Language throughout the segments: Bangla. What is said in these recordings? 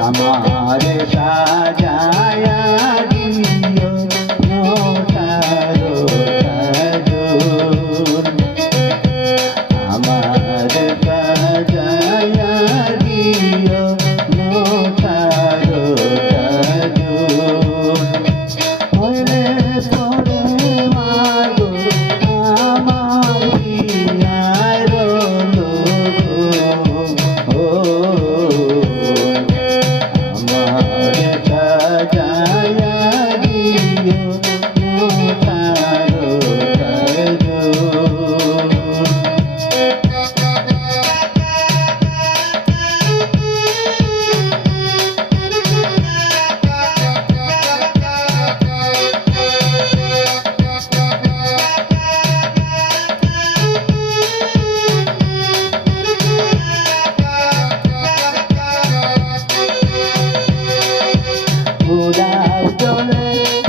আমার সাজায়া চলে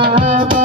সাহাবা